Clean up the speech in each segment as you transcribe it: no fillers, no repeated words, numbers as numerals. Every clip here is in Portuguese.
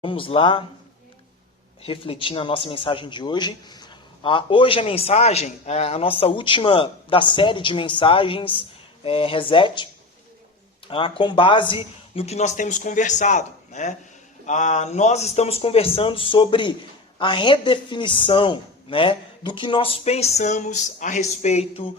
Vamos lá, refletir na nossa mensagem de hoje. Hoje a mensagem, a nossa última da série de mensagens, Reset, com base no que nós temos conversado, né? Nós estamos conversando sobre a redefinição, né, do que nós pensamos a respeito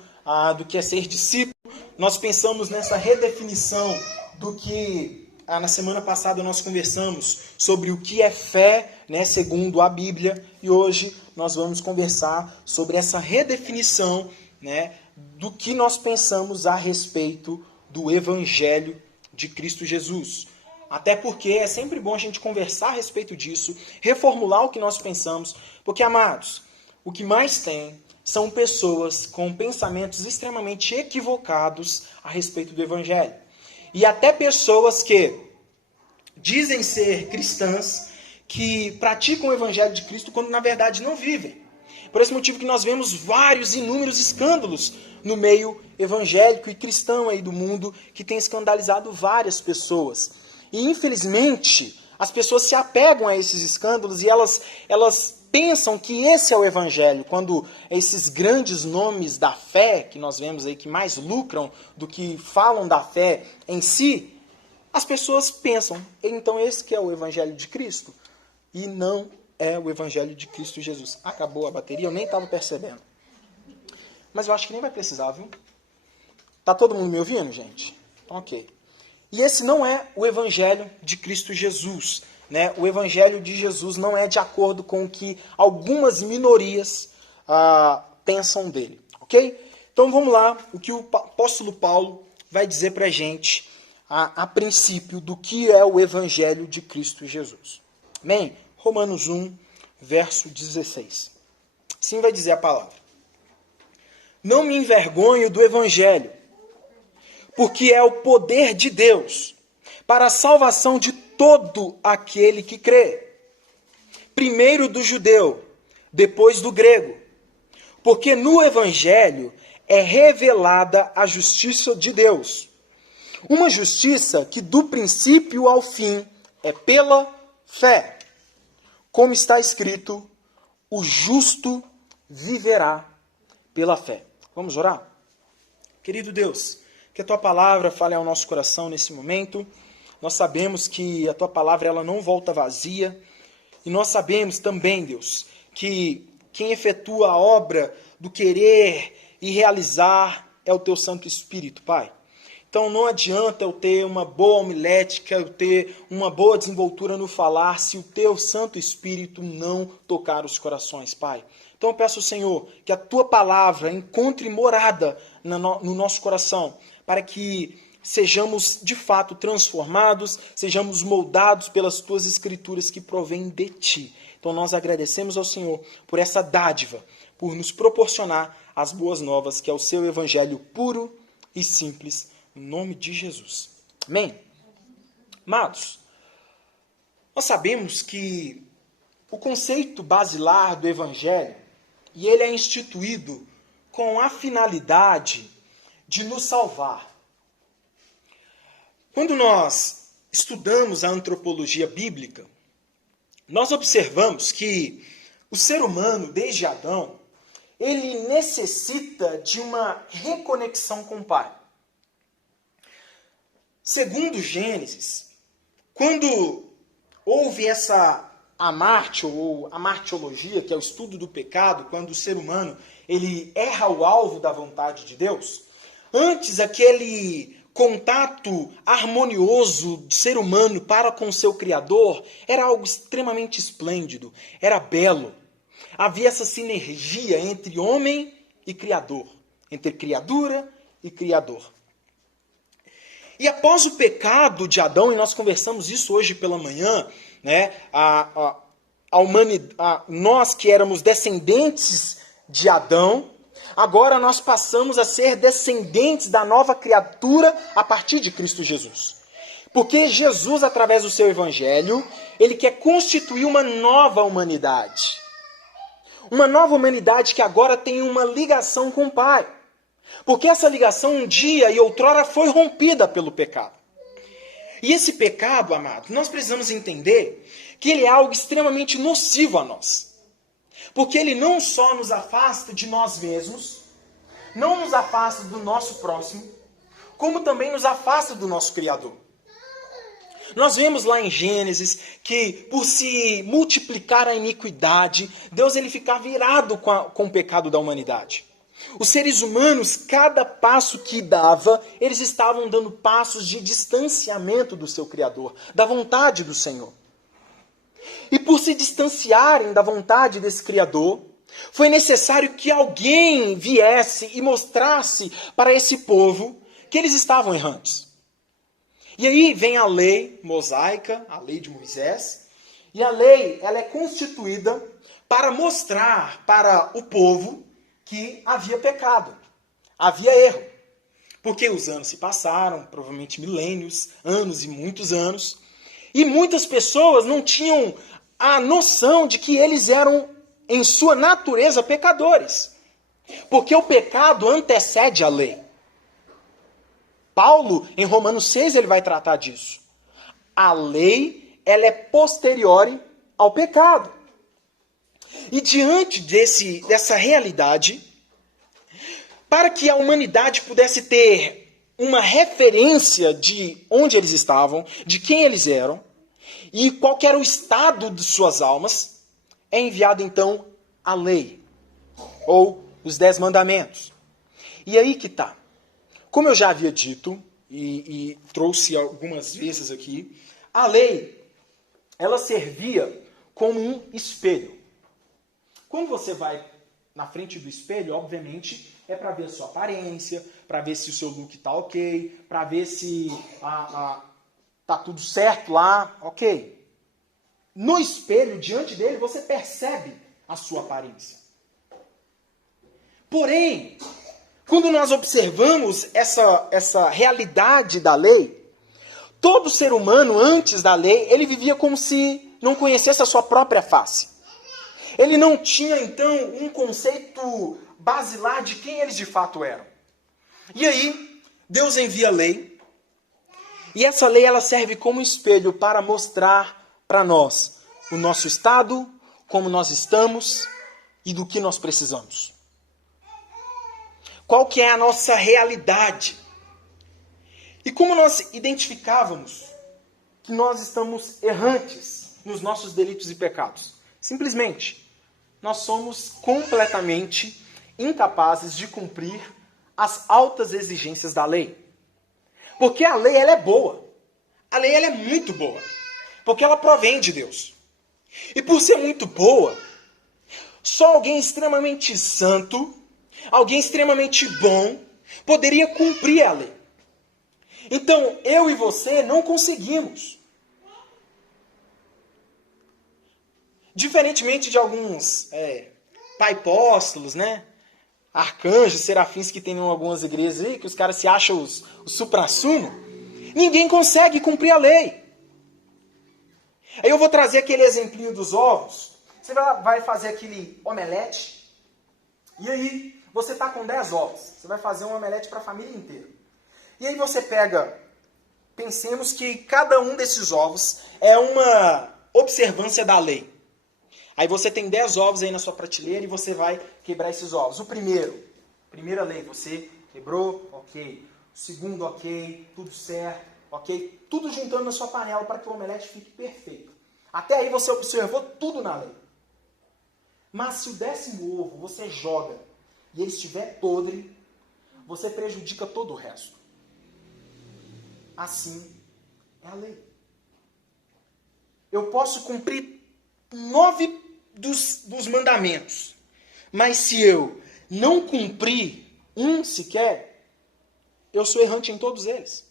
do que é ser discípulo. Nós pensamos nessa redefinição do que... Na semana passada nós conversamos sobre o que é fé, né, segundo a Bíblia, e hoje nós vamos conversar sobre essa redefinição, né, do que nós pensamos a respeito do Evangelho de Cristo Jesus. Até porque é sempre bom a gente conversar a respeito disso, reformular o que nós pensamos, porque, amados, o que mais tem são pessoas com pensamentos extremamente equivocados a respeito do Evangelho. E até pessoas que dizem ser cristãs, que praticam o Evangelho de Cristo quando na verdade não vivem. Por esse motivo que nós vemos vários, inúmeros escândalos no meio evangélico e cristão aí do mundo, que tem escandalizado várias pessoas. E infelizmente, as pessoas se apegam a esses escândalos e elas pensam que esse é o Evangelho, quando esses grandes nomes da fé, que nós vemos aí que mais lucram do que falam da fé em si, as pessoas pensam, então esse que é o Evangelho de Cristo? E não é o Evangelho de Cristo Jesus. Acabou a bateria, eu nem estava percebendo. Mas eu acho que nem vai precisar, viu? Tá todo mundo me ouvindo, gente? Ok. E esse não é o Evangelho de Cristo Jesus, né? O Evangelho de Jesus não é de acordo com o que algumas minorias pensam dele, ok? Então vamos lá, o que o apóstolo Paulo vai dizer para a gente a princípio do que é o Evangelho de Cristo Jesus. Amém? Romanos 1, verso 16. Assim vai dizer a palavra. Não me envergonho do Evangelho, porque é o poder de Deus para a salvação de todo aquele que crê. Primeiro do judeu, depois do grego. Porque no Evangelho é revelada a justiça de Deus. Uma justiça que do princípio ao fim é pela fé. Como está escrito, o justo viverá pela fé. Vamos orar? Querido Deus, que a Tua palavra fale ao nosso coração nesse momento. Nós sabemos que a Tua palavra ela não volta vazia. E nós sabemos também, Deus, que quem efetua a obra do querer e realizar é o Teu Santo Espírito, Pai. Então não adianta eu ter uma boa homilética, eu ter uma boa desenvoltura no falar, se o Teu Santo Espírito não tocar os corações, Pai. Então eu peço ao Senhor que a Tua palavra encontre morada no nosso coração, para que sejamos de fato transformados, sejamos moldados pelas Tuas Escrituras que provêm de Ti. Então nós agradecemos ao Senhor por essa dádiva, por nos proporcionar as boas novas, que é o Seu Evangelho puro e simples, em nome de Jesus. Amém? Amados, nós sabemos que o conceito basilar do Evangelho, e ele é instituído com a finalidade de nos salvar. Quando nós estudamos a antropologia bíblica, nós observamos que o ser humano, desde Adão, ele necessita de uma reconexão com o Pai. Segundo Gênesis, quando houve essa amártio, ou amartiologia, que é o estudo do pecado, quando o ser humano ele erra o alvo da vontade de Deus, antes aquele contato harmonioso de ser humano para com seu Criador era algo extremamente esplêndido, era belo. Havia essa sinergia entre homem e Criador, entre criatura e Criador. E após o pecado de Adão, e nós conversamos isso hoje pela manhã, né, nós que éramos descendentes de Adão, agora nós passamos a ser descendentes da nova criatura a partir de Cristo Jesus. Porque Jesus, através do seu Evangelho, ele quer constituir uma nova humanidade. Uma nova humanidade que agora tem uma ligação com o Pai. Porque essa ligação um dia e outrora foi rompida pelo pecado. E esse pecado, amado, nós precisamos entender que ele é algo extremamente nocivo a nós. Porque ele não só nos afasta de nós mesmos, não nos afasta do nosso próximo, como também nos afasta do nosso Criador. Nós vemos lá em Gênesis que, por se multiplicar a iniquidade, Deus ele ficava irado com o pecado da humanidade. Os seres humanos, cada passo que dava, eles estavam dando passos de distanciamento do seu Criador, da vontade do Senhor. E por se distanciarem da vontade desse Criador, foi necessário que alguém viesse e mostrasse para esse povo que eles estavam errantes. E aí vem a lei mosaica, a lei de Moisés, e a lei ela é constituída para mostrar para o povo que havia pecado, havia erro. Porque os anos se passaram, provavelmente milênios, anos e muitos e muitas pessoas não tinham a noção de que eles eram, em sua natureza, pecadores. Porque o pecado antecede a lei. Paulo, em Romanos 6, ele vai tratar disso. A lei, ela é posterior ao pecado. E diante dessa realidade, para que a humanidade pudesse ter uma referência de onde eles estavam, de quem eles eram, e qual era o estado de suas almas, é enviada então a lei, ou os 10 mandamentos. E aí que está. Como eu já havia dito, e trouxe algumas vezes aqui, a lei, ela servia como um espelho. Quando você vai na frente do espelho, obviamente, é para ver a sua aparência, para ver se o seu look está ok, para ver se tá tudo certo lá, ok. No espelho, diante dele, você percebe a sua aparência. Porém, quando nós observamos essa realidade da lei, todo ser humano, antes da lei, ele vivia como se não conhecesse a sua própria face. Ele não tinha, então, um conceito basilar de quem eles de fato eram. E aí, Deus envia a lei, e essa lei ela serve como espelho para mostrar para nós o nosso estado, como nós estamos e do que nós precisamos. Qual que é a nossa realidade? E como nós identificávamos que nós estamos errantes nos nossos delitos e pecados? Simplesmente, nós somos completamente incapazes de cumprir as altas exigências da lei. Porque a lei ela é boa. A lei ela é muito boa. Porque ela provém de Deus. E por ser muito boa, só alguém extremamente santo, alguém extremamente bom, poderia cumprir a lei. Então, eu e você não conseguimos. Diferentemente de alguns paipóstolos, né? Arcanjos, serafins que tem em algumas igrejas aí, que os caras se acham o suprassumo, ninguém consegue cumprir a lei. Aí eu vou trazer aquele exemplinho dos ovos. Você vai fazer aquele omelete, e aí você está com 10 ovos. Você vai fazer um omelete para a família inteira. E aí você pega, pensemos que cada um desses ovos é uma observância da lei. Aí você tem 10 ovos aí na sua prateleira e você vai quebrar esses ovos. Primeira lei, você quebrou, ok. O segundo, ok. Tudo certo, ok. Tudo juntando na sua panela para que o omelete fique perfeito. Até aí você observou tudo na lei. Mas se o 10º ovo você joga e ele estiver podre, você prejudica todo o resto. Assim é a lei. Eu posso cumprir 9 dos mandamentos, mas se eu não cumprir um sequer, eu sou errante em todos eles.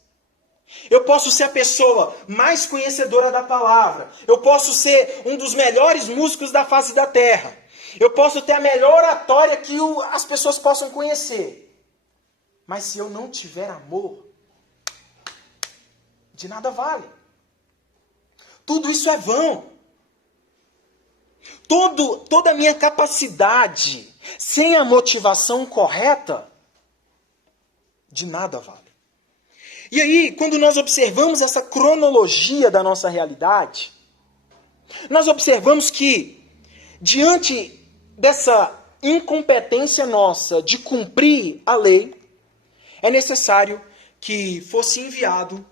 Eu posso ser a pessoa mais conhecedora da palavra. Eu posso ser um dos melhores músicos da face da terra. Eu posso ter a melhor oratória que as pessoas possam conhecer. Mas se eu não tiver amor, de nada vale. Tudo isso é vão. Toda a minha capacidade, sem a motivação correta, de nada vale. E aí, quando nós observamos essa cronologia da nossa realidade, Nós observamos que, diante dessa incompetência nossa de cumprir a lei, é necessário que fosse enviado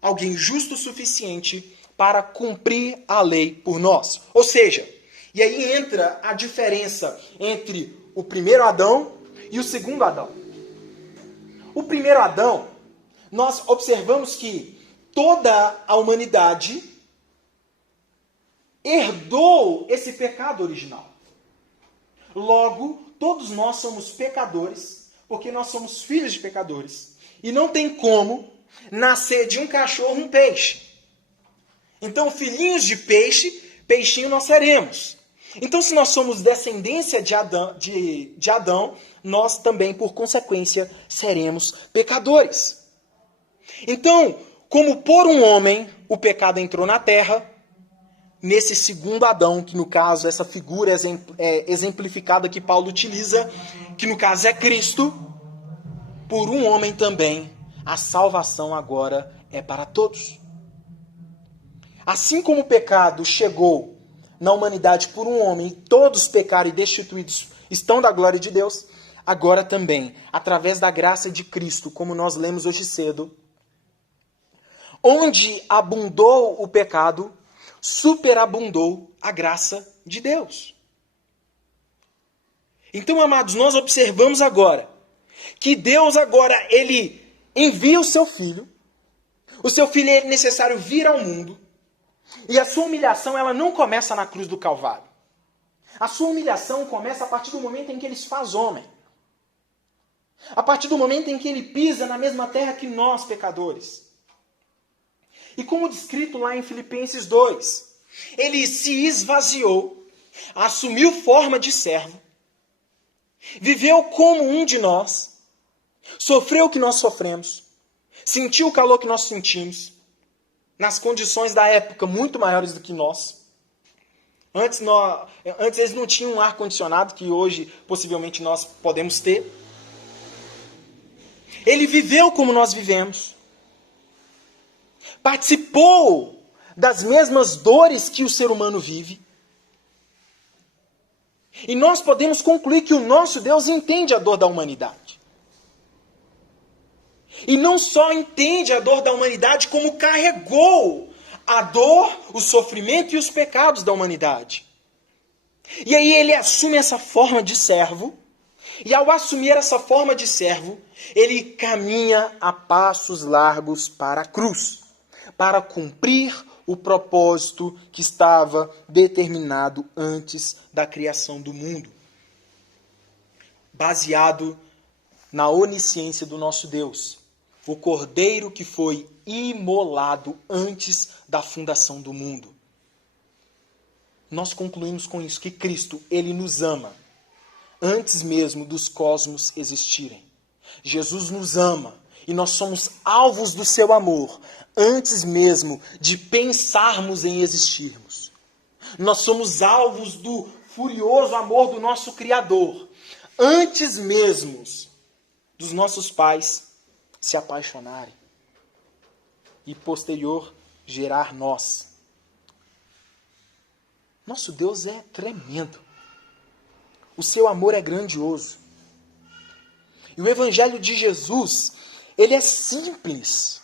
alguém justo o suficiente para cumprir a lei por nós. Ou seja, e aí entra a diferença entre o primeiro Adão e o segundo Adão. O primeiro Adão, nós observamos que toda a humanidade herdou esse pecado original. Logo, todos nós somos pecadores, porque nós somos filhos de pecadores. E não tem como nascer de um cachorro um peixe. Então, filhinhos de peixe, peixinho nós seremos. Então, se nós somos descendência de Adão, nós também, por consequência, seremos pecadores. Então, como por um homem o pecado entrou na terra, nesse segundo Adão, que no caso, essa figura exemplificada que Paulo utiliza, que no caso é Cristo, por um homem também, a salvação agora é para todos. Assim como o pecado chegou na humanidade por um homem, e todos pecaram e destituídos estão da glória de Deus, agora também, através da graça de Cristo, como nós lemos hoje cedo, onde abundou o pecado, superabundou a graça de Deus. Então, amados, nós observamos agora que Deus agora, ele envia o seu filho é necessário vir ao mundo, e a sua humilhação, ela não começa na cruz do Calvário. A sua humilhação começa a partir do momento em que ele se faz homem. A partir do momento em que ele pisa na mesma terra que nós, pecadores. E como descrito lá em Filipenses 2, ele se esvaziou, assumiu forma de servo, viveu como um de nós, sofreu o que nós sofremos, sentiu o calor que nós sentimos, nas condições da época muito maiores do que nós. Antes eles não tinham um ar-condicionado que hoje possivelmente nós podemos ter. Ele viveu como nós vivemos. Participou das mesmas dores que o ser humano vive. E nós podemos concluir que o nosso Deus entende a dor da humanidade. E não só entende a dor da humanidade, como carregou a dor, o sofrimento e os pecados da humanidade. E aí ele assume essa forma de servo, e ao assumir essa forma de servo, ele caminha a passos largos para a cruz, para cumprir o propósito que estava determinado antes da criação do mundo. Baseado na onisciência do nosso Deus. O cordeiro que foi imolado antes da fundação do mundo. Nós concluímos com isso que Cristo, ele nos ama antes mesmo dos cosmos existirem. Jesus nos ama e nós somos alvos do seu amor antes mesmo de pensarmos em existirmos. Nós somos alvos do furioso amor do nosso Criador antes mesmo dos nossos pais se apaixonarem e posterior gerar nós. Nosso Deus é tremendo. O seu amor é grandioso. E o Evangelho de Jesus, ele é simples.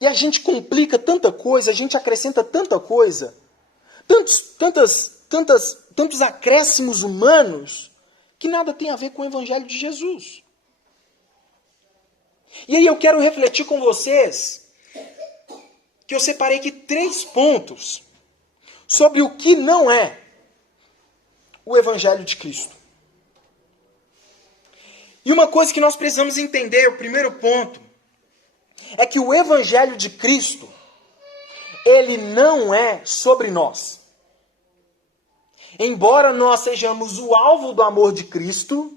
E a gente complica tanta coisa, a gente acrescenta tanta coisa, tantos acréscimos humanos, que nada tem a ver com o Evangelho de Jesus. E aí eu quero refletir com vocês que eu separei aqui 3 pontos sobre o que não é o Evangelho de Cristo. E uma coisa que nós precisamos entender, o primeiro ponto, é que o Evangelho de Cristo, ele não é sobre nós. Embora nós sejamos o alvo do amor de Cristo,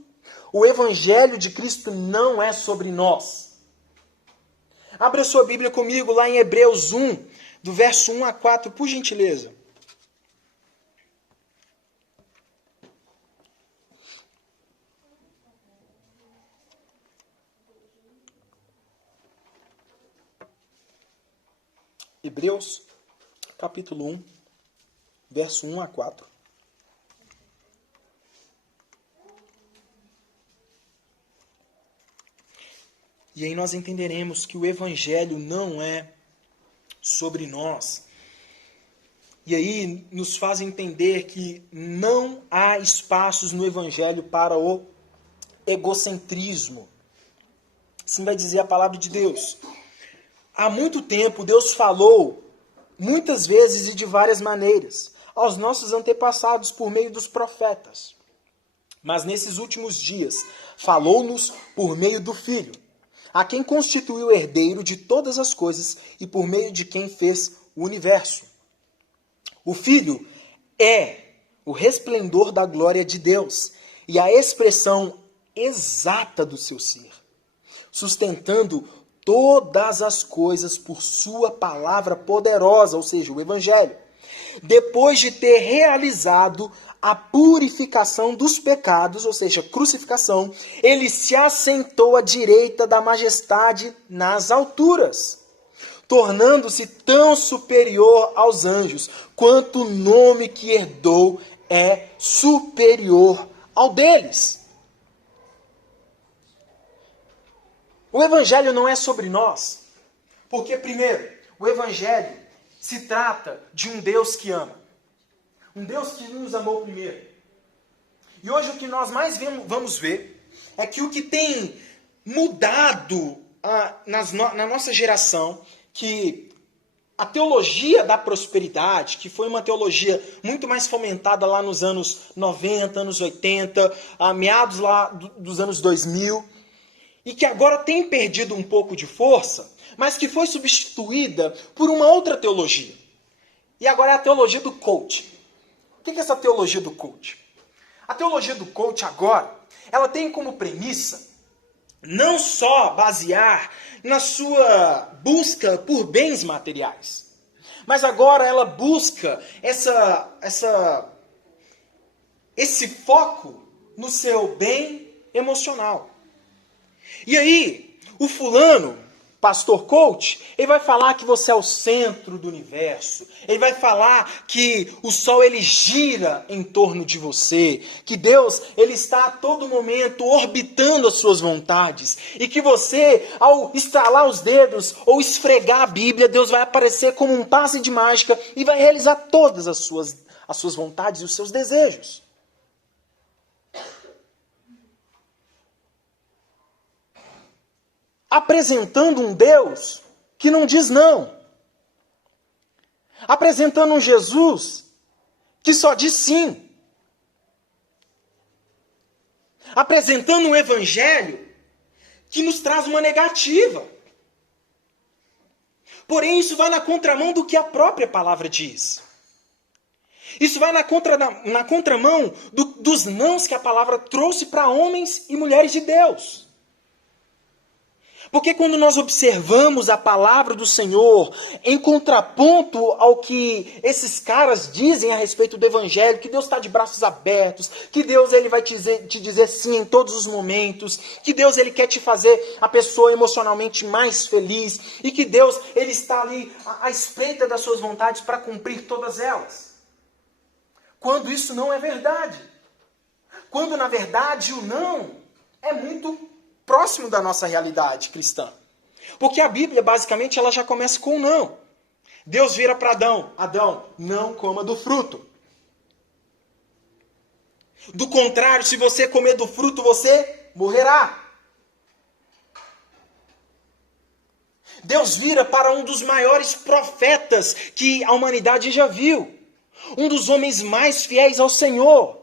o Evangelho de Cristo não é sobre nós. Abra sua Bíblia comigo lá em Hebreus 1, do verso 1 a 4, por gentileza. Hebreus, capítulo 1, verso 1 a 4. E aí nós entenderemos que o Evangelho não é sobre nós. E aí nos faz entender que não há espaços no Evangelho para o egocentrismo. Assim vai dizer a palavra de Deus. Há muito tempo Deus falou, muitas vezes e de várias maneiras, aos nossos antepassados por meio dos profetas. Mas nesses últimos dias, falou-nos por meio do Filho, a quem constituiu herdeiro de todas as coisas e por meio de quem fez o universo. O Filho é o resplendor da glória de Deus e a expressão exata do seu ser, sustentando todas as coisas por sua palavra poderosa, ou seja, o Evangelho. Depois de ter realizado a purificação dos pecados, ou seja, crucificação, ele se assentou à direita da majestade nas alturas, tornando-se tão superior aos anjos, quanto o nome que herdou é superior ao deles. O Evangelho não é sobre nós, porque, primeiro, o Evangelho se trata de um Deus que ama. Um Deus que nos amou primeiro. E hoje o que nós mais vamos ver é que o que tem mudado na nossa geração, que a teologia da prosperidade, que foi uma teologia muito mais fomentada lá nos anos 90, anos 80, a meados lá dos anos 2000, e que agora tem perdido um pouco de força, mas que foi substituída por uma outra teologia. E agora é a teologia do coach. O que é essa teologia do coach? A teologia do coach agora, ela tem como premissa não só basear na sua busca por bens materiais, mas agora ela busca esse foco no seu bem emocional. E aí, o fulano, pastor coach, ele vai falar que você é o centro do universo. Ele vai falar que o sol ele gira em torno de você, que Deus ele está a todo momento orbitando as suas vontades e que você, ao estralar os dedos ou esfregar a Bíblia, Deus vai aparecer como um passe de mágica e vai realizar todas as suas vontades e os seus desejos. Apresentando um Deus que não diz não. Apresentando um Jesus que só diz sim. Apresentando um evangelho que nos traz uma negativa. Porém, isso vai na contramão do que a própria palavra diz. Isso vai na contramão dos nãos que a palavra trouxe para homens e mulheres de Deus. Porque quando nós observamos a palavra do Senhor em contraponto ao que esses caras dizem a respeito do Evangelho, que Deus está de braços abertos, que Deus ele vai te dizer sim em todos os momentos, que Deus ele quer te fazer a pessoa emocionalmente mais feliz, e que Deus ele está ali à espreita das suas vontades para cumprir todas elas. Quando isso não é verdade. Quando na verdade o não é muito próximo da nossa realidade cristã. Porque a Bíblia, basicamente, ela já começa com um não. Deus vira para Adão. Adão, não coma do fruto. Do contrário, se você comer do fruto, você morrerá. Deus vira para um dos maiores profetas que a humanidade já viu. Um dos homens mais fiéis ao Senhor.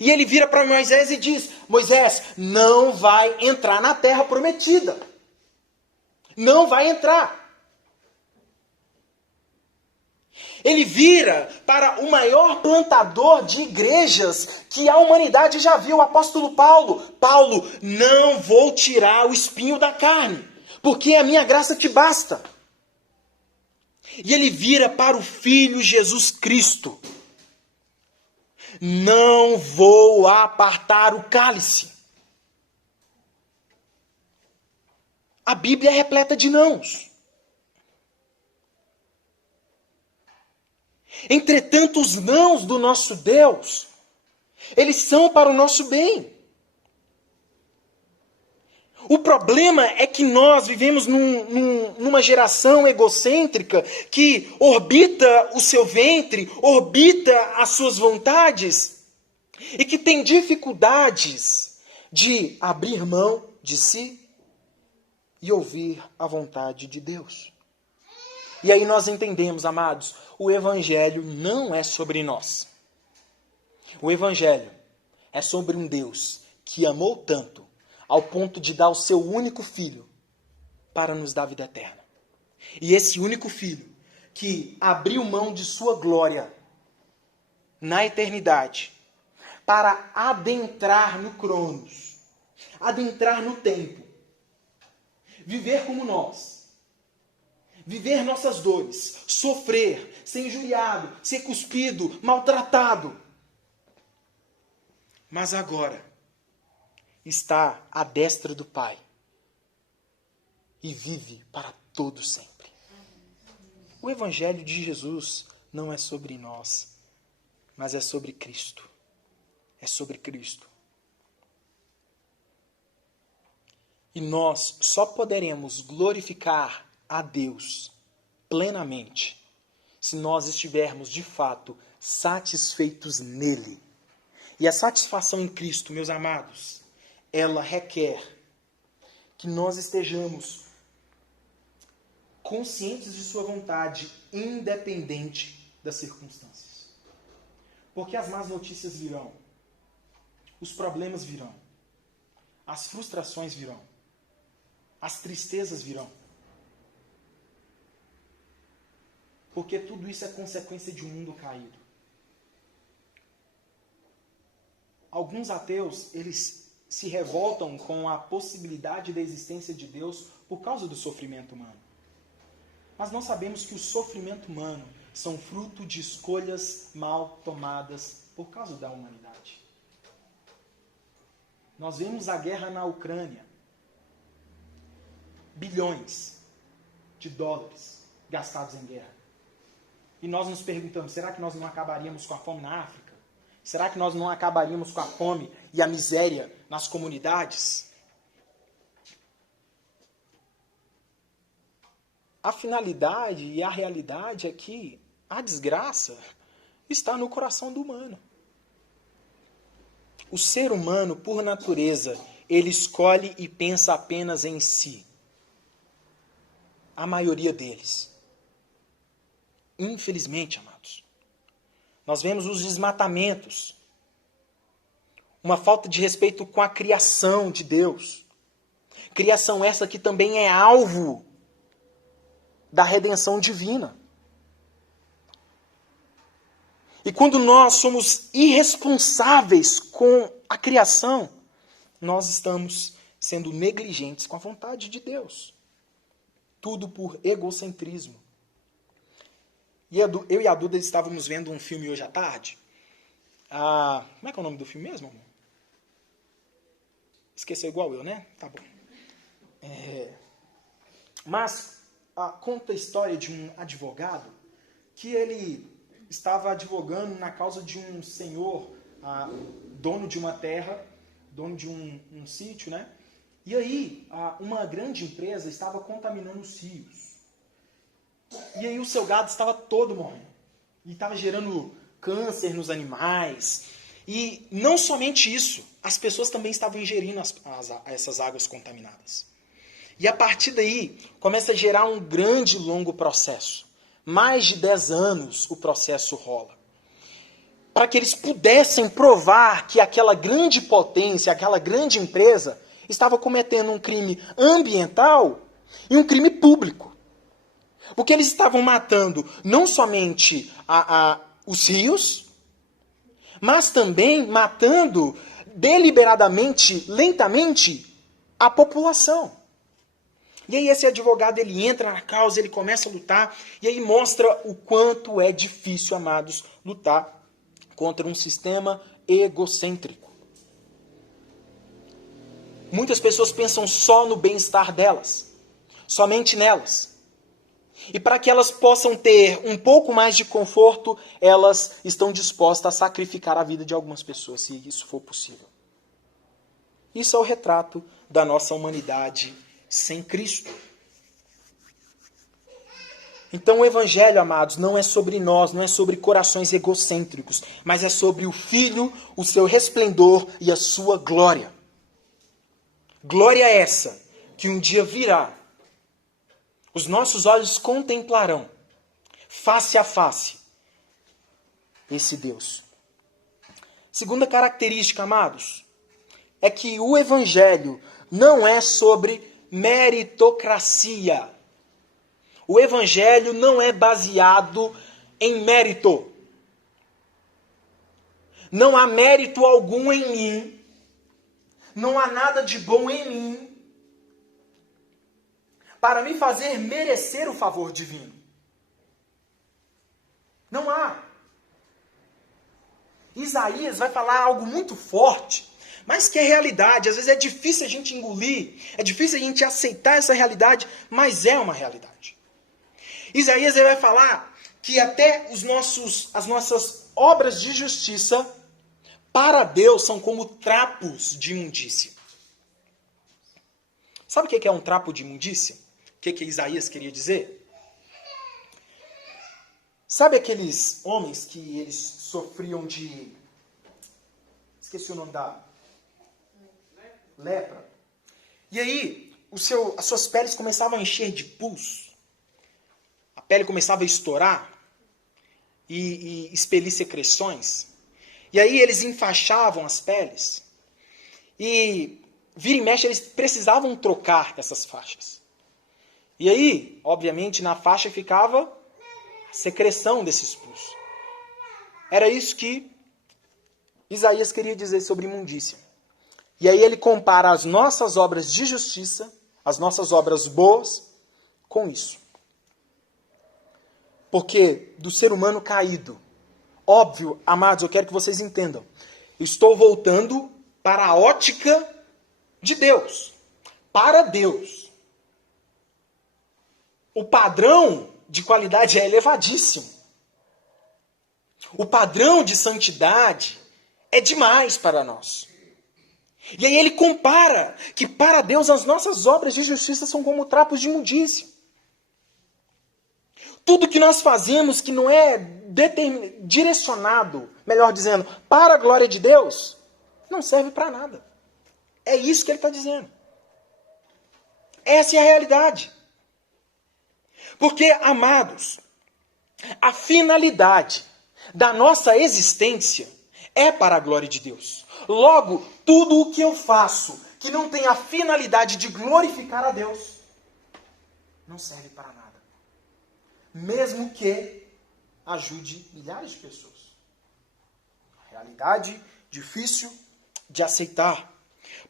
E ele vira para Moisés e diz: Moisés, não vai entrar na terra prometida. Não vai entrar. Ele vira para o maior plantador de igrejas que a humanidade já viu, o apóstolo Paulo. Paulo, não vou tirar o espinho da carne, porque a minha graça te basta. E ele vira para o Filho Jesus Cristo. Não vou apartar o cálice. A Bíblia é repleta de nãos. Entretanto, os nãos do nosso Deus, eles são para o nosso bem. O problema é que nós vivemos numa geração egocêntrica que orbita o seu ventre, orbita as suas vontades e que tem dificuldades de abrir mão de si e ouvir a vontade de Deus. E aí nós entendemos, amados, o Evangelho não é sobre nós. O Evangelho é sobre um Deus que amou tanto ao ponto de dar o seu único filho para nos dar vida eterna. E esse único filho que abriu mão de sua glória na eternidade para adentrar no Cronos, adentrar no tempo, viver como nós, viver nossas dores, sofrer, ser injuriado, ser cuspido, maltratado. Mas agora está à destra do Pai e vive para todo sempre. O Evangelho de Jesus não é sobre nós, mas é sobre Cristo. É sobre Cristo. E nós só poderemos glorificar a Deus plenamente se nós estivermos de fato satisfeitos nele. E a satisfação em Cristo, meus amados, ela requer que nós estejamos conscientes de sua vontade, independente das circunstâncias. Porque as más notícias virão, os problemas virão, as frustrações virão, as tristezas virão. Porque tudo isso é consequência de um mundo caído. Alguns ateus, eles se revoltam com a possibilidade da existência de Deus por causa do sofrimento humano. Mas nós sabemos que o sofrimento humano são fruto de escolhas mal tomadas por causa da humanidade. Nós vemos a guerra na Ucrânia. Bilhões de dólares gastados em guerra. E nós nos perguntamos, será que nós não acabaríamos com a fome na África? Será que nós não acabaríamos com a fome e a miséria nas comunidades? A finalidade e a realidade é que a desgraça está no coração do humano. O ser humano, por natureza, ele escolhe e pensa apenas em si. A maioria deles. Infelizmente, amados. Nós vemos os desmatamentos, uma falta de respeito com a criação de Deus. Criação essa que também é alvo da redenção divina. E quando nós somos irresponsáveis com a criação, nós estamos sendo negligentes com a vontade de Deus. Tudo por egocentrismo. E eu e a Duda estávamos vendo um filme hoje à tarde. Como é que é o nome do filme mesmo, amor? Esqueceu igual eu, né? Tá bom. Mas conta a história de um advogado que ele estava advogando na causa de um senhor, dono de uma terra, dono de um sítio, né? E aí, uma grande empresa estava contaminando os rios. E aí o seu gado estava todo morrendo. E estava gerando câncer nos animais. E não somente isso, as pessoas também estavam ingerindo essas águas contaminadas. E a partir daí, começa a gerar um grande e longo processo. Mais de 10 anos o processo rola. Para que eles pudessem provar que aquela grande potência, aquela grande empresa, estava cometendo um crime ambiental e um crime público. Porque eles estavam matando não somente os rios, mas também matando deliberadamente, lentamente, a população. E aí esse advogado, ele entra na causa, ele começa a lutar, e aí mostra o quanto é difícil, amados, lutar contra um sistema egocêntrico. Muitas pessoas pensam só no bem-estar delas, somente nelas. E para que elas possam ter um pouco mais de conforto, elas estão dispostas a sacrificar a vida de algumas pessoas, se isso for possível. Isso é o retrato da nossa humanidade sem Cristo. Então o Evangelho, amados, não é sobre nós, não é sobre corações egocêntricos, mas é sobre o Filho, o seu resplendor e a sua glória. Glória essa que um dia virá. Os nossos olhos contemplarão, face a face, esse Deus. Segunda característica, amados, é que o Evangelho não é sobre meritocracia. O Evangelho não é baseado em mérito. Não há mérito algum em mim. Não há nada de bom em mim para me fazer merecer o favor divino. Não há. Isaías vai falar algo muito forte, mas que é realidade. Às vezes é difícil a gente engolir, é difícil a gente aceitar essa realidade, mas é uma realidade. Isaías vai falar que até as nossas obras de justiça para Deus são como trapos de imundícia. Sabe o que é um trapo de imundícia? O que Isaías queria dizer? Sabe aqueles homens que eles sofriam de... Esqueci o nome da... Lepra. E aí, as suas peles começavam a encher de pus. A pele começava a estourar e expelir secreções. E aí eles enfaixavam as peles. E vira e mexe, eles precisavam trocar essas faixas. E aí, obviamente, na faixa ficava a secreção desses pus. Era isso que Isaías queria dizer sobre imundícia. E aí ele compara as nossas obras de justiça, as nossas obras boas, com isso. Porque do ser humano caído, óbvio, amados, eu quero que vocês entendam, eu estou voltando para a ótica de Deus, para Deus. O padrão de qualidade é elevadíssimo. O padrão de santidade é demais para nós. E aí ele compara que para Deus as nossas obras de justiça são como trapos de imundícia. Tudo que nós fazemos que não é direcionado, melhor dizendo, para a glória de Deus, não serve para nada. É isso que ele está dizendo. Essa é a realidade. Porque, amados, a finalidade da nossa existência é para a glória de Deus. Logo, tudo o que eu faço que não tem a finalidade de glorificar a Deus, não serve para nada. Mesmo que ajude milhares de pessoas. Realidade difícil de aceitar.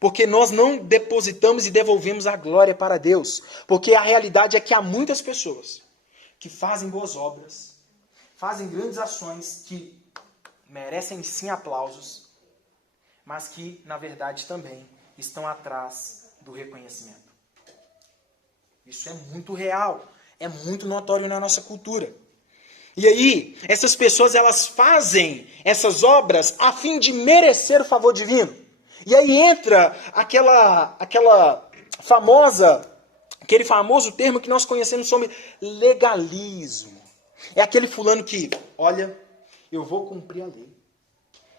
Porque nós não depositamos e devolvemos a glória para Deus. Porque a realidade é que há muitas pessoas que fazem boas obras, fazem grandes ações que merecem sim aplausos, mas que, na verdade, também estão atrás do reconhecimento. Isso é muito real, é muito notório na nossa cultura. E aí, essas pessoas, elas fazem essas obras a fim de merecer o favor divino. E aí entra aquele famoso termo que nós conhecemos sobre legalismo. É aquele fulano que, olha, eu vou cumprir a lei.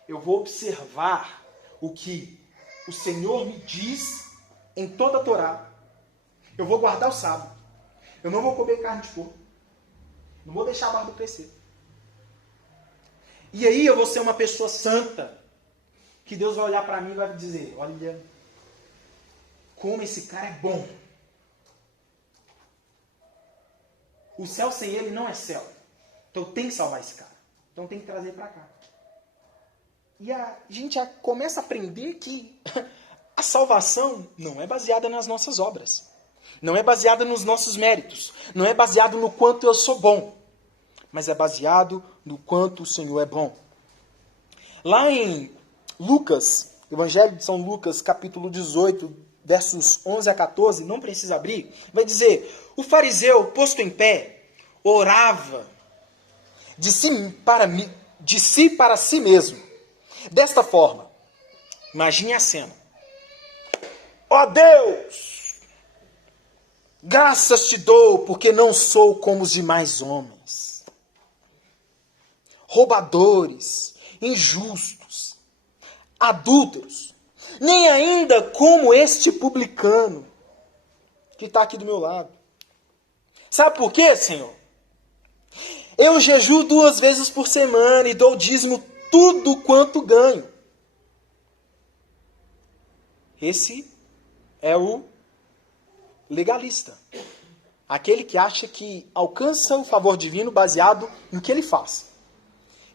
Eu vou observar o que o Senhor me diz em toda a Torá. Eu vou guardar o sábado. Eu não vou comer carne de porco. Não vou deixar a barba crescer. E aí eu vou ser uma pessoa santa. Que Deus vai olhar para mim e vai dizer, olha, como esse cara é bom. O céu sem ele não é céu. Então tem que salvar esse cara. Então tem que trazer para cá. E a gente já começa a aprender que a salvação não é baseada nas nossas obras. Não é baseada nos nossos méritos. Não é baseado no quanto eu sou bom. Mas é baseado no quanto o Senhor é bom. Lá em Lucas, Evangelho de São Lucas, capítulo 18, versos 11 a 14, não precisa abrir, vai dizer, o fariseu posto em pé, orava de si para si mesmo, desta forma. Imagine a cena. Ó Deus, graças te dou, porque não sou como os demais homens, roubadores, injustos, adúlteros, nem ainda como este publicano que está aqui do meu lado. Sabe por quê, Senhor? Eu jejuo 2 vezes por semana e dou dízimo tudo quanto ganho. Esse é o legalista. Aquele que acha que alcança o favor divino baseado no que ele faz.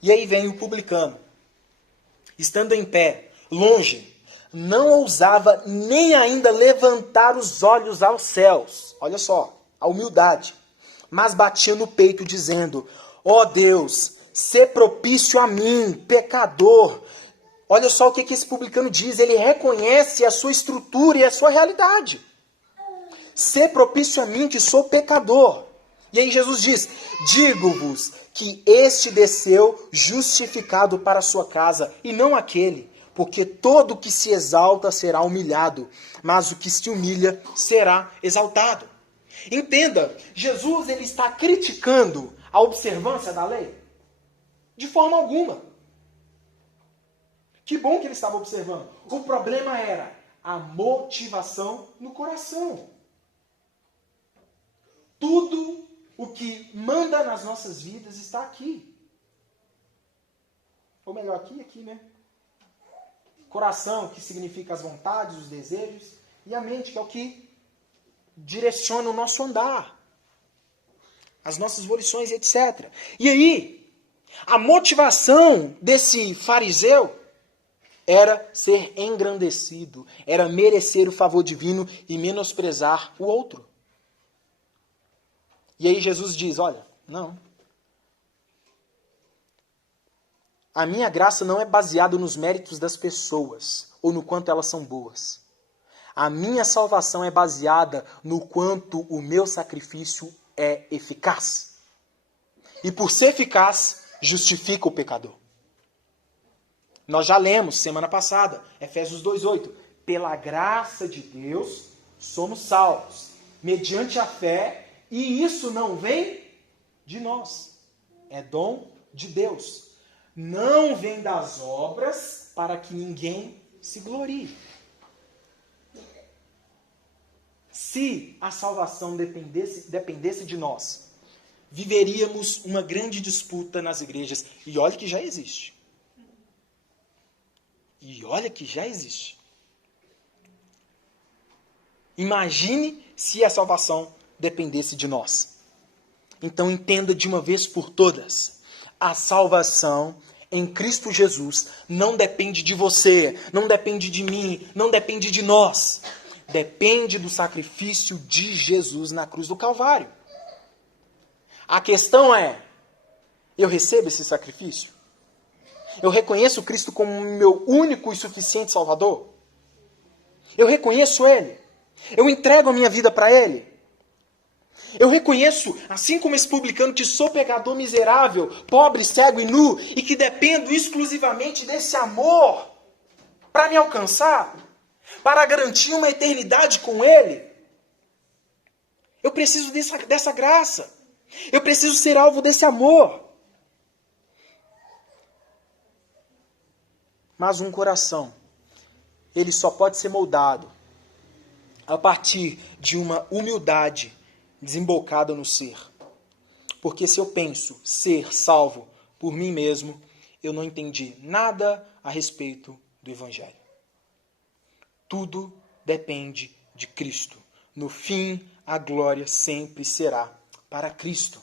E aí vem o publicano. Estando em pé, longe, não ousava nem ainda levantar os olhos aos céus. Olha só, a humildade. Mas batia no peito dizendo, ó Deus, sê propício a mim, pecador. Olha só o que esse publicano diz. Ele reconhece a sua estrutura e a sua realidade. Sê propício a mim, que sou pecador. E aí Jesus diz, digo-vos que este desceu justificado para a sua casa, e não aquele, porque todo o que se exalta será humilhado, mas o que se humilha será exaltado. Entenda, Jesus ele está criticando a observância da lei? De forma alguma. Que bom que ele estava observando. O problema era a motivação no coração. Tudo o que manda nas nossas vidas está aqui. Ou melhor, aqui, né? Coração, que significa as vontades, os desejos, e a mente, que é o que direciona o nosso andar, as nossas volições, etc. E aí, a motivação desse fariseu era ser engrandecido, era merecer o favor divino e menosprezar o outro. E aí Jesus diz, olha, não. A minha graça não é baseada nos méritos das pessoas ou no quanto elas são boas. A minha salvação é baseada no quanto o meu sacrifício é eficaz. E por ser eficaz, justifica o pecador. Nós já lemos semana passada, Efésios 2:8. Pela graça de Deus, somos salvos, mediante a fé, e isso não vem de nós. É dom de Deus. Não vem das obras para que ninguém se glorie. Se a salvação dependesse de nós, viveríamos uma grande disputa nas igrejas. E olha que já existe. Imagine se a salvação dependesse de nós. Então entenda de uma vez por todas. A salvação em Cristo Jesus não depende de você, não depende de mim, não depende de nós. Depende do sacrifício de Jesus na cruz do Calvário. A questão é, eu recebo esse sacrifício? Eu reconheço Cristo como meu único e suficiente Salvador? Eu reconheço Ele? Eu entrego a minha vida para Ele? Eu reconheço, assim como esse publicano, que sou pecador miserável, pobre, cego e nu, e que dependo exclusivamente desse amor para me alcançar, para garantir uma eternidade com Ele. Eu preciso dessa graça. Eu preciso ser alvo desse amor. Mas um coração, ele só pode ser moldado a partir de uma humildade desembocada no ser. Porque se eu penso ser salvo por mim mesmo, eu não entendi nada a respeito do Evangelho. Tudo depende de Cristo. No fim, a glória sempre será para Cristo.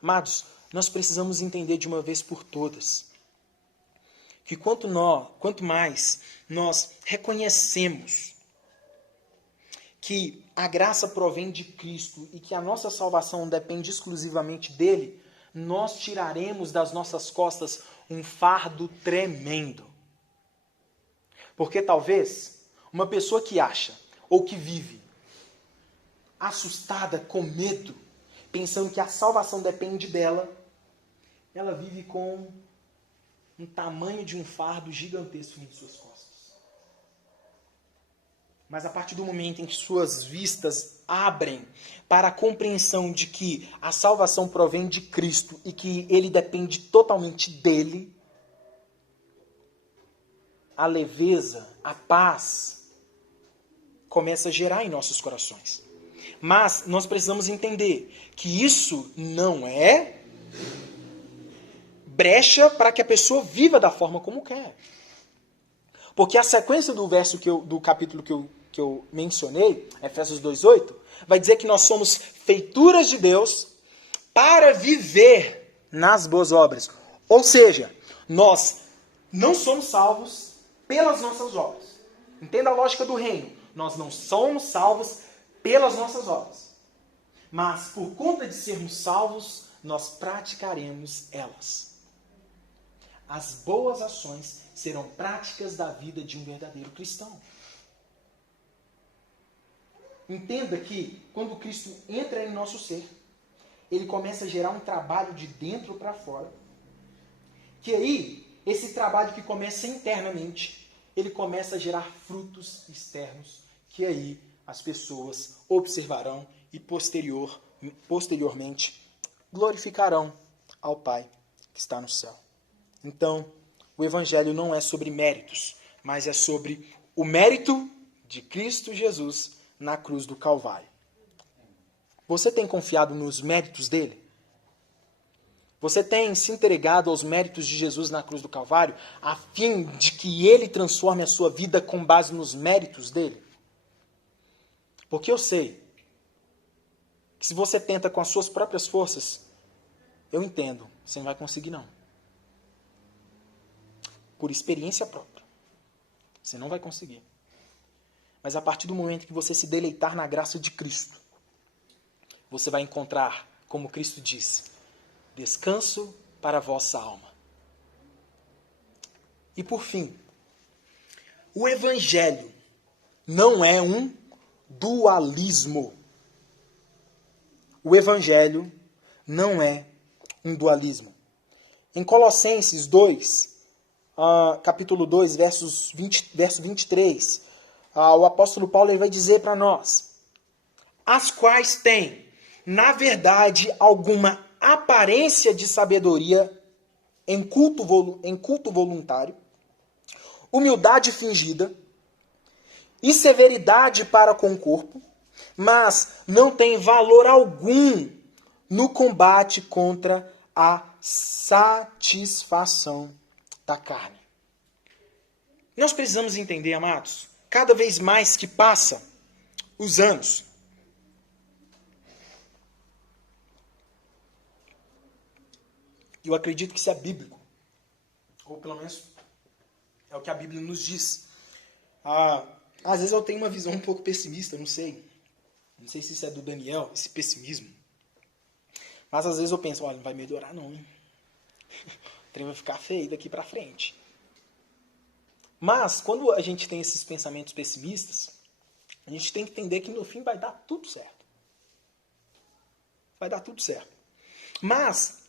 Amados, nós precisamos entender de uma vez por todas que quanto mais nós reconhecemos que a graça provém de Cristo e que a nossa salvação depende exclusivamente dele, nós tiraremos das nossas costas um fardo tremendo. Porque talvez uma pessoa que acha ou que vive assustada, com medo, pensando que a salvação depende dela, ela vive com um tamanho de um fardo gigantesco em suas costas. Mas a partir do momento em que suas vistas abrem para a compreensão de que a salvação provém de Cristo e que ele depende totalmente dele, a leveza, a paz, começa a gerar em nossos corações. Mas nós precisamos entender que isso não é brecha para que a pessoa viva da forma como quer. Porque a sequência do verso do capítulo que eu mencionei, Efésios 2:8, vai dizer que nós somos feituras de Deus para viver nas boas obras. Ou seja, nós não somos salvos pelas nossas obras. Entenda a lógica do reino. Nós não somos salvos pelas nossas obras. Mas por conta de sermos salvos, nós praticaremos elas. As boas ações serão práticas da vida de um verdadeiro cristão. Entenda que quando Cristo entra em nosso ser, ele começa a gerar um trabalho de dentro para fora. Que aí, esse trabalho que começa internamente, ele começa a gerar frutos externos, que aí as pessoas observarão e posteriormente glorificarão ao Pai que está no céu. Então, o Evangelho não é sobre méritos, mas é sobre o mérito de Cristo Jesus na cruz do Calvário. Você tem confiado nos méritos dele? Você tem se entregado aos méritos de Jesus na cruz do Calvário, a fim de que ele transforme a sua vida com base nos méritos dele? Porque eu sei que se você tenta com as suas próprias forças, eu entendo, você não vai conseguir não. Por experiência própria. Você não vai conseguir. Mas a partir do momento que você se deleitar na graça de Cristo, você vai encontrar, como Cristo disse, descanso para a vossa alma. E por fim, o Evangelho não é um dualismo. O Evangelho não é um dualismo. Em Colossenses 2, capítulo 2, verso 23, o apóstolo Paulo ele vai dizer para nós: as quais têm, na verdade, alguma aparência de sabedoria em culto voluntário, humildade fingida e severidade para com o corpo, mas não tem valor algum no combate contra a satisfação da carne. Nós precisamos entender, amados, cada vez mais que passa os anos, eu acredito que isso é bíblico, ou pelo menos é o que a Bíblia nos diz. Às vezes eu tenho uma visão um pouco pessimista, não sei se isso é do Daniel, esse pessimismo. Mas às vezes eu penso, olha, não vai melhorar não, hein? O trem vai ficar feio daqui para frente. Mas quando a gente tem esses pensamentos pessimistas, a gente tem que entender que no fim vai dar tudo certo. Vai dar tudo certo. Mas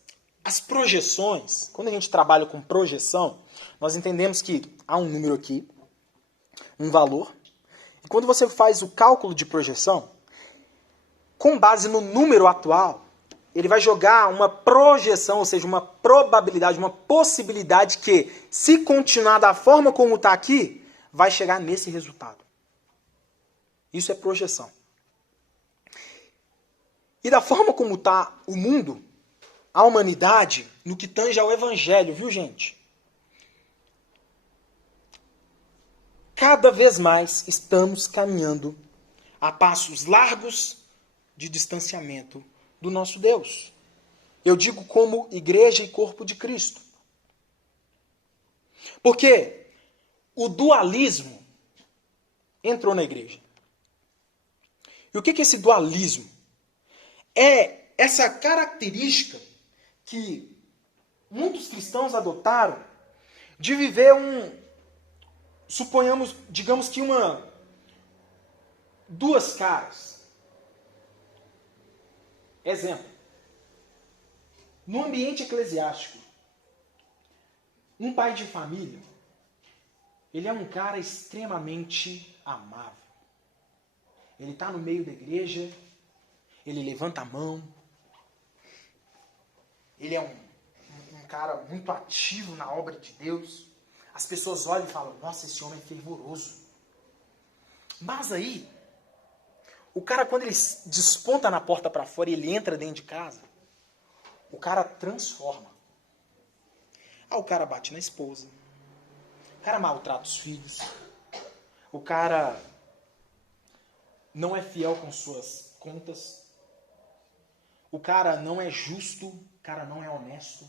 as projeções, quando a gente trabalha com projeção, nós entendemos que há um número aqui, um valor, e quando você faz o cálculo de projeção, com base no número atual, ele vai jogar uma projeção, ou seja, uma probabilidade, uma possibilidade que, se continuar da forma como está aqui, vai chegar nesse resultado. Isso é projeção. E da forma como está o mundo, a humanidade, no que tange ao Evangelho, viu, gente? Cada vez mais estamos caminhando a passos largos de distanciamento do nosso Deus. Eu digo como igreja e corpo de Cristo. Porque o dualismo entrou na igreja. E o que é esse dualismo? É essa característica que muitos cristãos adotaram de viver digamos que duas caras. Exemplo, No ambiente eclesiástico, um pai de família, ele é um cara extremamente amável. Ele está no meio da igreja, ele levanta a mão, ele é um cara muito ativo na obra de Deus. As pessoas olham e falam, nossa, esse homem é fervoroso. Mas aí, o cara, quando ele desponta na porta para fora e ele entra dentro de casa, o cara transforma. Aí o cara bate na esposa, o cara maltrata os filhos, o cara não é fiel com suas contas, o cara não é justo, o cara não é honesto.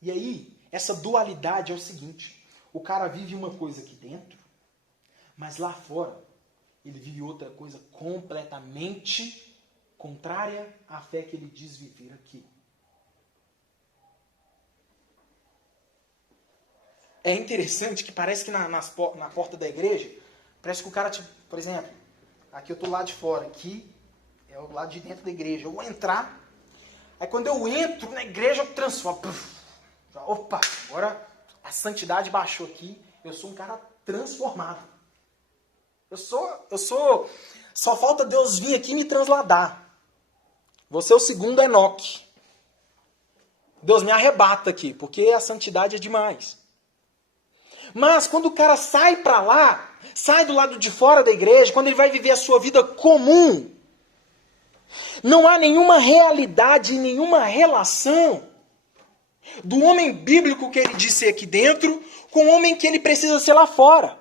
E aí, essa dualidade é o seguinte, o cara vive uma coisa aqui dentro, mas lá fora, ele vive outra coisa completamente contrária à fé que ele diz viver aqui. É interessante que parece que na porta da igreja, parece que o cara, tipo, por exemplo, aqui eu estou lá de fora, aqui é o lado de dentro da igreja. Eu vou entrar, aí quando eu entro na igreja eu transformo. Opa, agora a santidade baixou aqui, eu sou um cara transformado. Eu sou, só falta Deus vir aqui e me transladar. Você é o segundo Enoque. Deus me arrebata aqui, porque a santidade é demais. Mas quando o cara sai para lá, sai do lado de fora da igreja, quando ele vai viver a sua vida comum, não há nenhuma realidade, nenhuma relação do homem bíblico que ele diz ser aqui dentro com o homem que ele precisa ser lá fora.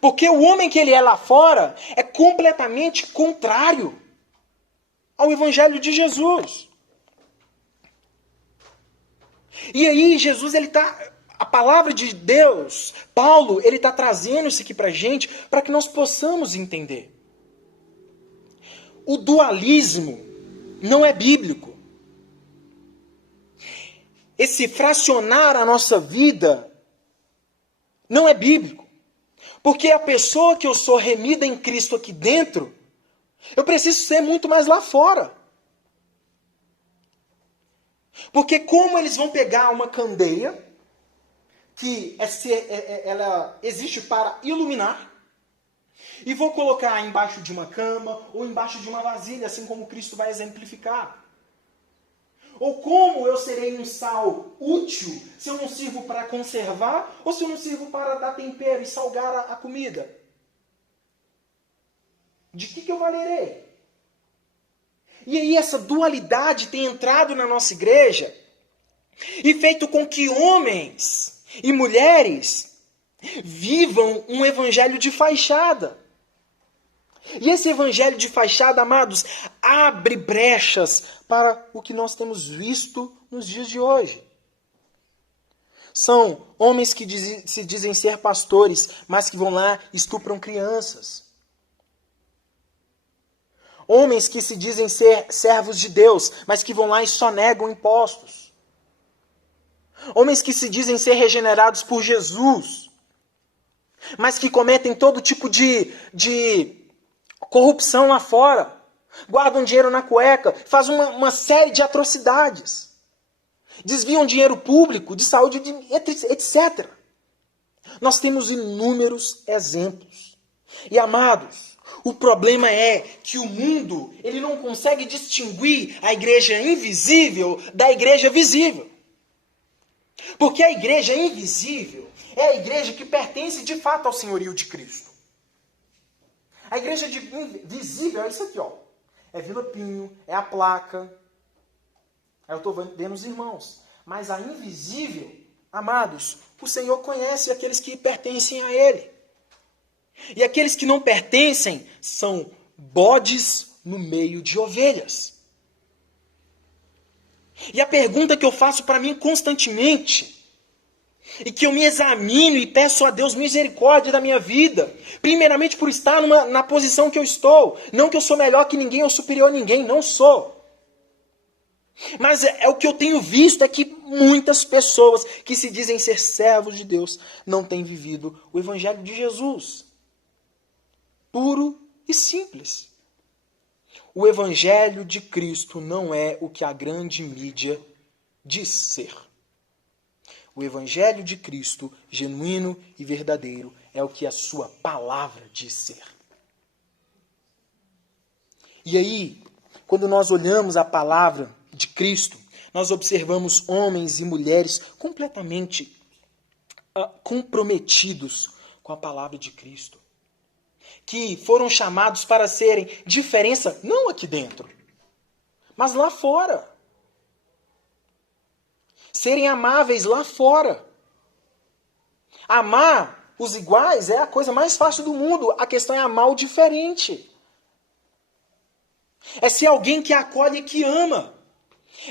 Porque o homem que ele é lá fora é completamente contrário ao Evangelho de Jesus. E aí Jesus, a palavra de Deus, Paulo, ele está trazendo isso aqui para a gente, para que nós possamos entender. O dualismo não é bíblico. Esse fracionar a nossa vida não é bíblico. Porque a pessoa que eu sou remida em Cristo aqui dentro, eu preciso ser muito mais lá fora. Porque como eles vão pegar uma candeia, que ela existe para iluminar, e vou colocar embaixo de uma cama, ou embaixo de uma vasilha, assim como Cristo vai exemplificar. Ou como eu serei um sal útil se eu não sirvo para conservar ou se eu não sirvo para dar tempero e salgar a comida? De que eu valerei? E aí essa dualidade tem entrado na nossa igreja e feito com que homens e mulheres vivam um evangelho de fachada. E esse evangelho de fachada, amados, abre brechas para o que nós temos visto nos dias de hoje. São homens que se dizem ser pastores, mas que vão lá e estupram crianças. Homens que se dizem ser servos de Deus, mas que vão lá e sonegam impostos. Homens que se dizem ser regenerados por Jesus, mas que cometem todo tipo de corrupção lá fora, guardam dinheiro na cueca, fazem uma série de atrocidades, desviam dinheiro público, de saúde, etc. Nós temos inúmeros exemplos. E amados, o problema é que o mundo ele não consegue distinguir a igreja invisível da igreja visível. Porque a igreja invisível é a igreja que pertence de fato ao senhorio de Cristo. A igreja visível é isso aqui, ó. É Vila Pinho, é a placa. Aí eu estou vendo os irmãos. Mas a invisível, amados, o Senhor conhece aqueles que pertencem a Ele. E aqueles que não pertencem são bodes no meio de ovelhas. E a pergunta que eu faço para mim constantemente, e que eu me examino e peço a Deus misericórdia da minha vida, primeiramente por estar na posição que eu estou, não que eu sou melhor que ninguém ou superior a ninguém, não sou. Mas é o que eu tenho visto, é que muitas pessoas que se dizem ser servos de Deus não têm vivido o Evangelho de Jesus. Puro e simples. O Evangelho de Cristo não é o que a grande mídia diz ser. O Evangelho de Cristo, genuíno e verdadeiro, é o que a sua palavra diz ser. E aí, quando nós olhamos a palavra de Cristo, nós observamos homens e mulheres completamente comprometidos com a palavra de Cristo, que foram chamados para serem diferença não aqui dentro, mas lá fora. Serem amáveis lá fora. Amar os iguais é a coisa mais fácil do mundo. A questão é amar o diferente. É ser alguém que acolhe e que ama.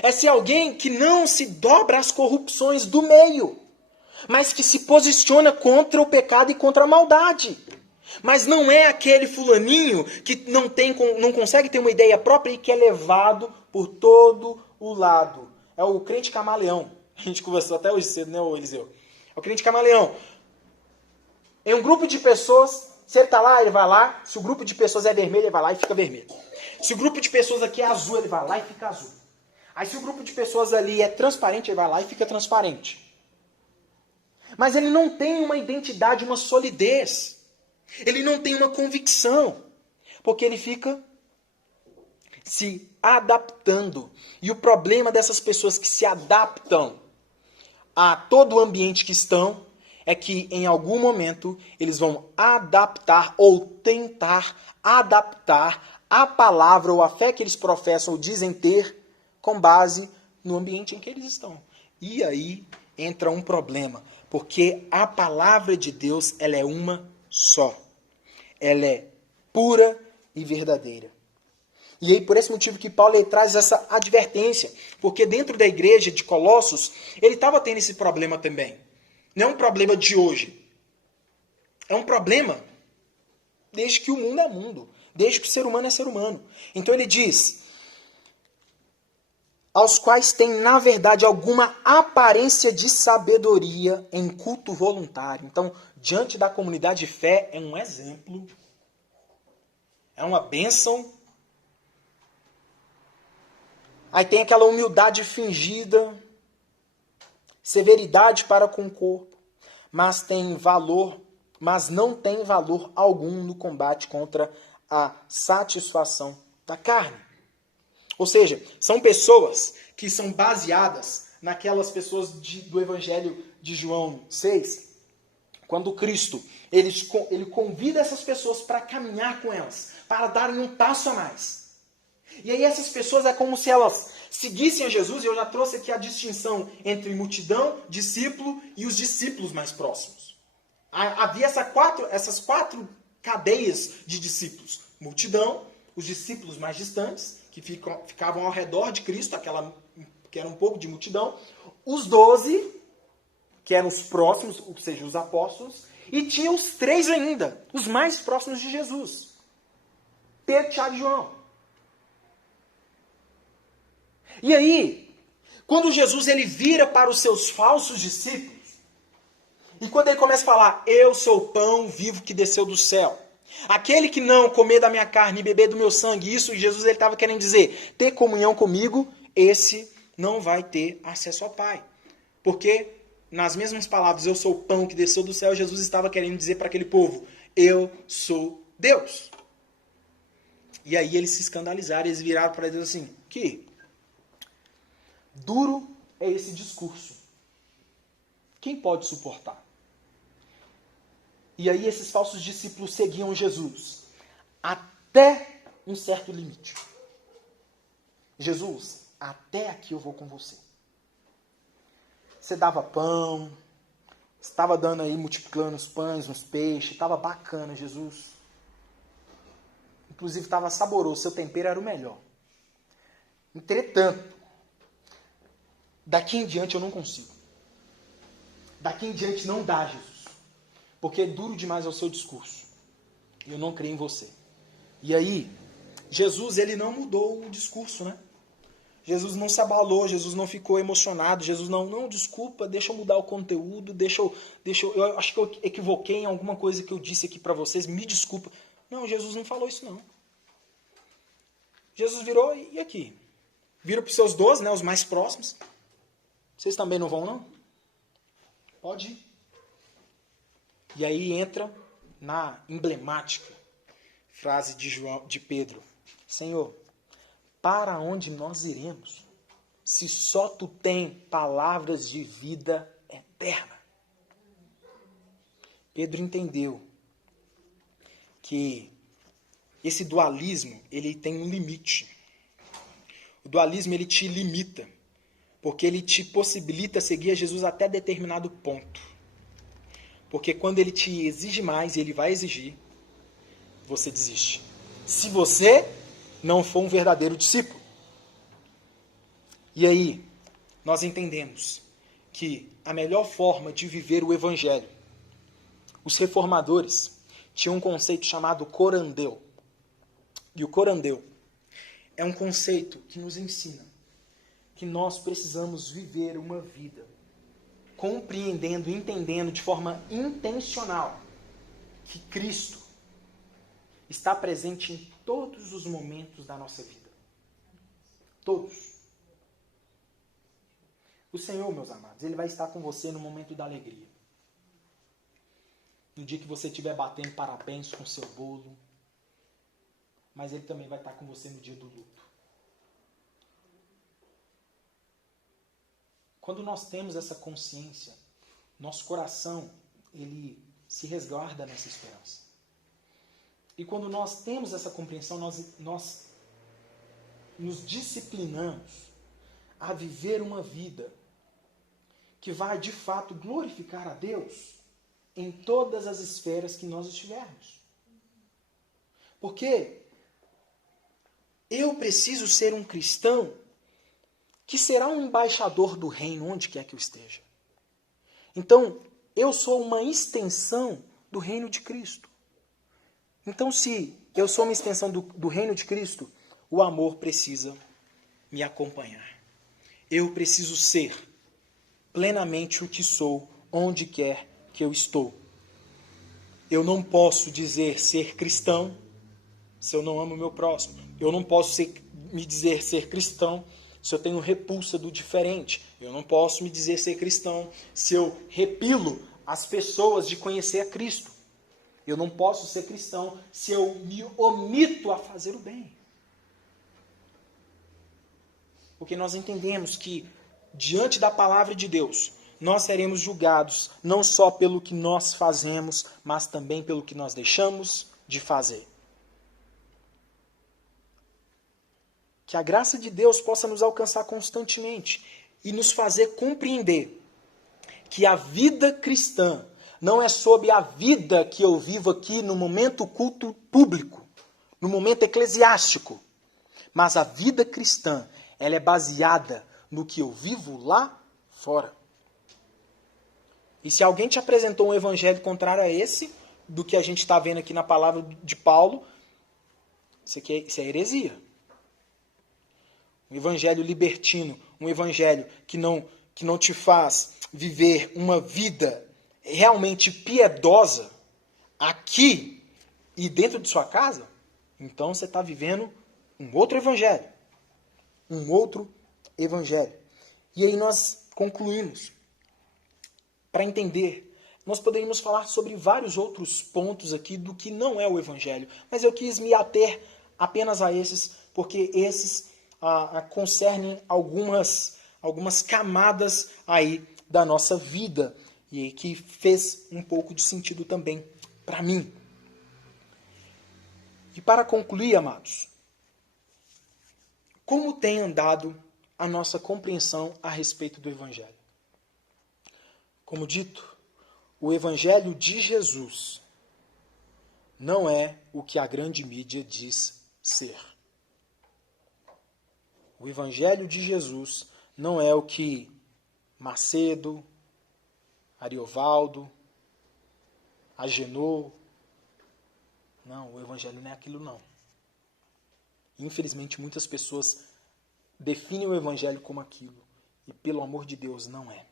É ser alguém que não se dobra às corrupções do meio, mas que se posiciona contra o pecado e contra a maldade. Mas não é aquele fulaninho que não consegue ter uma ideia própria e que é levado por todo o lado. É o crente camaleão. A gente conversou até hoje cedo, né, Eliseu? É o crente camaleão. Em um grupo de pessoas, se ele está lá, ele vai lá. Se o grupo de pessoas é vermelho, ele vai lá e fica vermelho. Se o grupo de pessoas aqui é azul, ele vai lá e fica azul. Aí se o grupo de pessoas ali é transparente, ele vai lá e fica transparente. Mas ele não tem uma identidade, uma solidez. Ele não tem uma convicção. Porque ele fica se adaptando. E o problema dessas pessoas que se adaptam a todo o ambiente que estão é que em algum momento eles vão adaptar ou tentar adaptar a palavra ou a fé que eles professam ou dizem ter com base no ambiente em que eles estão. E aí entra um problema, porque a palavra de Deus, ela é uma só. Ela é pura e verdadeira. E aí, por esse motivo que Paulo ele traz essa advertência. Porque dentro da igreja de Colossos, ele estava tendo esse problema também. Não é um problema de hoje. É um problema desde que o mundo é mundo. Desde que o ser humano é ser humano. Então ele diz: aos quais tem, na verdade, alguma aparência de sabedoria em culto voluntário. Então, diante da comunidade de fé, é um exemplo. É uma bênção. Aí tem aquela humildade fingida, severidade para com o corpo, mas não tem valor algum no combate contra a satisfação da carne. Ou seja, são pessoas que são baseadas naquelas pessoas do Evangelho de João 6, quando Cristo ele convida essas pessoas para caminhar com elas, para darem um passo a mais. E aí essas pessoas é como se elas seguissem a Jesus, e eu já trouxe aqui a distinção entre multidão, discípulo e os discípulos mais próximos. Havia essas quatro cadeias de discípulos. Multidão, os discípulos mais distantes, que ficavam ao redor de Cristo, que era um pouco de multidão. Os 12, que eram os próximos, ou seja, os apóstolos. E tinha os 3 ainda, os mais próximos de Jesus. Pedro, Tiago e João. E aí, quando Jesus ele vira para os seus falsos discípulos, e quando ele começa a falar: eu sou o pão vivo que desceu do céu. Aquele que não comer da minha carne e beber do meu sangue, isso Jesus ele estava querendo dizer, ter comunhão comigo, esse não vai ter acesso ao Pai. Porque, nas mesmas palavras, eu sou o pão que desceu do céu, Jesus estava querendo dizer para aquele povo: eu sou Deus. E aí eles se escandalizaram, eles viraram para Deus assim: que duro é esse discurso. Quem pode suportar? E aí esses falsos discípulos seguiam Jesus até um certo limite. Jesus, até aqui eu vou com você. Você dava pão, estava dando aí, multiplicando os pães, os peixes, estava bacana, Jesus. Inclusive estava saboroso, seu tempero era o melhor. Entretanto, daqui em diante eu não consigo. Daqui em diante não dá, Jesus. Porque duro demais é o seu discurso. E eu não creio em você. E aí, Jesus ele não mudou o discurso, né? Jesus não se abalou, Jesus não ficou emocionado, Jesus não, desculpa, deixa eu mudar o conteúdo, eu acho que eu equivoquei em alguma coisa que eu disse aqui para vocês, me desculpa. Não, Jesus não falou isso não. Jesus virou, e aqui? Vira para os seus 12, né, os mais próximos. Vocês também não vão, não? Pode ir. E aí entra na emblemática frase de Pedro. Senhor, para onde nós iremos, se só tu tem palavras de vida eterna? Pedro entendeu que esse dualismo, ele tem um limite. O dualismo, ele te limita, porque ele te possibilita seguir a Jesus até determinado ponto. Porque quando ele te exige mais, e ele vai exigir, você desiste. Se você não for um verdadeiro discípulo. E aí, nós entendemos que a melhor forma de viver o Evangelho, os reformadores tinham um conceito chamado corandeu. E o corandeu é um conceito que nos ensina que nós precisamos viver uma vida compreendendo, entendendo de forma intencional que Cristo está presente em todos os momentos da nossa vida. Todos. O Senhor, meus amados, Ele vai estar com você no momento da alegria. No dia que você estiver batendo parabéns com o seu bolo. Mas Ele também vai estar com você no dia do luto. Quando nós temos essa consciência, nosso coração, ele se resguarda nessa esperança. E quando nós temos essa compreensão, nós nos disciplinamos a viver uma vida que vai, de fato, glorificar a Deus em todas as esferas que nós estivermos. Porque eu preciso ser um cristão que será um embaixador do reino onde quer que eu esteja. Então, eu sou uma extensão do reino de Cristo. Então, se eu sou uma extensão do reino de Cristo, o amor precisa me acompanhar. Eu preciso ser plenamente o que sou, onde quer que eu estou. Eu não posso dizer ser cristão se eu não amo o meu próximo. Eu não posso me dizer ser cristão se eu tenho repulsa do diferente. Eu não posso me dizer ser cristão se eu repilo as pessoas de conhecer a Cristo. Eu não posso ser cristão se eu me omito a fazer o bem. Porque nós entendemos que, diante da palavra de Deus, nós seremos julgados não só pelo que nós fazemos, mas também pelo que nós deixamos de fazer. Que a graça de Deus possa nos alcançar constantemente e nos fazer compreender que a vida cristã não é sobre a vida que eu vivo aqui no momento culto público, no momento eclesiástico, mas a vida cristã, ela é baseada no que eu vivo lá fora. E se alguém te apresentou um evangelho contrário a esse, do que a gente está vendo aqui na palavra de Paulo, isso é heresia. Um evangelho libertino, um evangelho que não te faz viver uma vida realmente piedosa aqui e dentro de sua casa, então você está vivendo um outro evangelho. Um outro evangelho. E aí nós concluímos. Para entender, nós poderíamos falar sobre vários outros pontos aqui do que não é o evangelho, mas eu quis me ater apenas a esses, porque esses concernem algumas camadas aí da nossa vida e que fez um pouco de sentido também para mim. E para concluir, amados, como tem andado a nossa compreensão a respeito do Evangelho? Como dito, o Evangelho de Jesus não é o que a grande mídia diz ser. O Evangelho de Jesus não é o que Macedo, Ariovaldo, Agenor... Não, o Evangelho não é aquilo não. Infelizmente, muitas pessoas definem o Evangelho como aquilo. E, pelo amor de Deus, não é.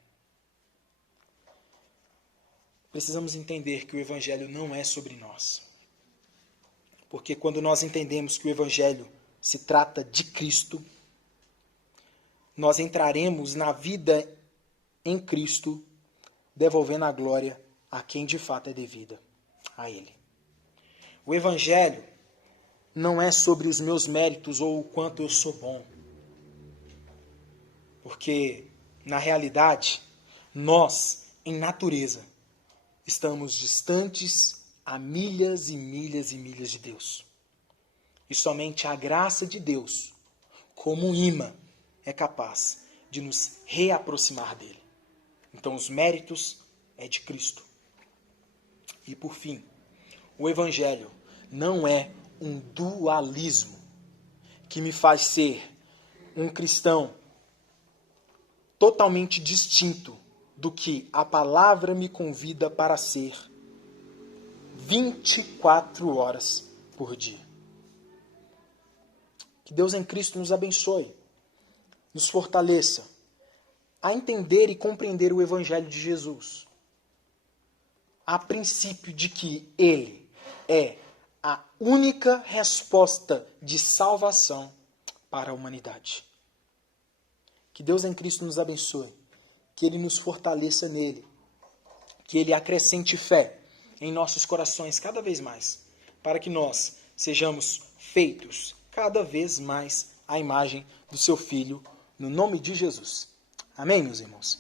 Precisamos entender que o Evangelho não é sobre nós. Porque quando nós entendemos que o Evangelho se trata de Cristo, nós entraremos na vida em Cristo, devolvendo a glória a quem de fato é devida, a Ele. O Evangelho não é sobre os meus méritos ou o quanto eu sou bom. Porque, na realidade, nós, em natureza, estamos distantes a milhas e milhas e milhas de Deus. E somente a graça de Deus, como um imã, é capaz de nos reaproximar dele. Então, os méritos é de Cristo. E, por fim, o Evangelho não é um dualismo que me faz ser um cristão totalmente distinto do que a palavra me convida para ser 24 horas por dia. Que Deus em Cristo nos abençoe, nos fortaleça a entender e compreender o Evangelho de Jesus, a princípio de que Ele é a única resposta de salvação para a humanidade. Que Deus em Cristo nos abençoe, que Ele nos fortaleça nele, que Ele acrescente fé em nossos corações cada vez mais, para que nós sejamos feitos cada vez mais à imagem do seu Filho, no nome de Jesus. Amém, meus irmãos?